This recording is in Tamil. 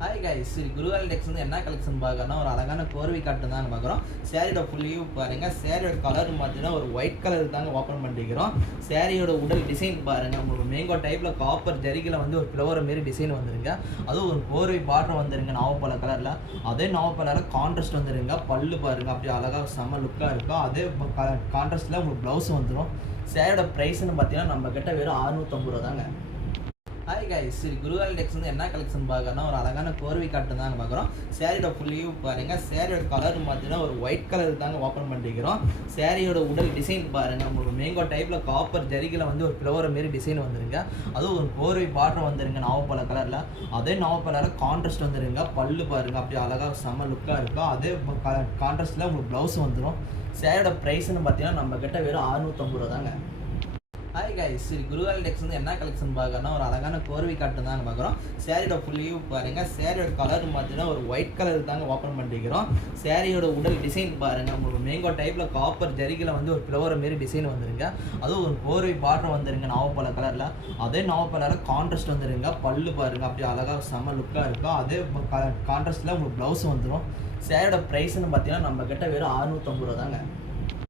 ஹாய் கைஸ், இது குருவால் டெக்ஸ் வந்து என்ன கலெக்ஷன் பார்க்கறோம்னா ஒரு அழகான கோர்வை காட்டு தாங்க பார்க்குறோம். சேரீயோட ஃபுல் வியூ பாருங்கள். சேரீயோட கலர் பார்த்தீங்கன்னா ஒரு ஒயிட் கலர் தாங்க ஓப்பன் பண்ணிக்கிறோம். சேரீயோட உடல் டிசைன் பாருங்கள். உங்களுக்கு மேங்கோ டைப்பில் காப்பர் ஜரிகில் வந்து ஒரு ஃப்ளவர் மாரி டிசைன் வந்துருங்க. அதுவும் ஒரு கோர்வை பாட்டம் வந்துருங்க நாவப்பழ கலரில். அதே நாவப்பழத்தில் கான்ட்ராஸ்ட் வந்துருங்க. பல்லு பாருங்கள், அப்படியே அழகாக செம்ம லுக்காக இருக்கும். அதே கான்ட்ராஸ்ட்டில் உங்களுக்கு ப்ளவுஸ் வந்துடும். சேரீயோட ப்ரைஸ்ன்னு பார்த்தீங்கன்னா நம்ம கிட்ட வெறும் 650 ரூபா தாங்க. ஹாய் கைஸ், இது குருவால் டெக்ஸ் வந்து என்ன கலெக்ஷன் பார்க்கறோம்னா ஒரு அழகான கோர்வை காட்டு தாங்க பார்க்குறோம். சேரீயோட ஃபுல் வியூ பாருங்கள். சேரீயோட கலர் பார்த்தீங்கன்னா ஒரு ஒயிட் கலர் தாங்க ஓப்பன் பண்ணிக்கிறோம். சேரீயோட உடல் டிசைன் பாருங்கள். உங்களுக்கு மேங்கோ டைப்பில் காப்பர் ஜரிகில் வந்து ஒரு ஃப்ளவர் மாரி டிசைன் வந்துருங்க. அதுவும் ஒரு கோர்வை பாட்டம் வந்துருங்க நாவப்பழ கலரில். அதே நாவப்பழத்தில் கான்ட்ராஸ்ட் வந்துருங்க. பல்லு பாருங்கள், அப்படியே அழகாக செம்ம லுக்காக இருக்கும். அதே கான்ட்ராஸ்ட்டில் உங்களுக்கு ப்ளவுஸ் வந்துடும். சேரீயோட ப்ரைஸ்ன்னு பார்த்தீங்கன்னா நம்ம கிட்ட வெறும் 650 ரூபா தாங்க. ஹாய் கைஸ், இது குருவால் டெக்ஸ் வந்து என்ன கலெக்ஷன் பார்க்கறோம்னா ஒரு அழகான கோர்வை காட்டு தாங்க பார்க்குறோம். சேரீயோட ஃபுல் வியூ பாருங்கள். சேரீயோட கலர் பார்த்தீங்கன்னா ஒரு ஒயிட் கலர் தாங்க ஓப்பன் பண்ணிக்கிறோம். சேரீயோட உடல் டிசைன் பாருங்கள். உங்களுக்கு மேங்கோ டைப்பில் காப்பர் ஜரிகில் வந்து ஒரு ஃப்ளவர் மாரி டிசைன் வந்துருங்க. அதுவும் ஒரு கோர்வை பாட்டம் வந்துருங்க நாவப்பழ கலரில். அதே நாவப்பழத்தில் கான்ட்ராஸ்ட் வந்துருங்க. பல்லு பாருங்கள், அப்படியே அழகாக செம்ம லுக்காக இருக்கும். அதே கான்ட்ராஸ்ட்டில் உங்களுக்கு ப்ளவுஸ் வந்துடும். சேரீயோட ப்ரைஸ்ன்னு பார்த்தீங்கன்னா நம்ம கிட்ட வெறும் 650 ரூபா தாங்க.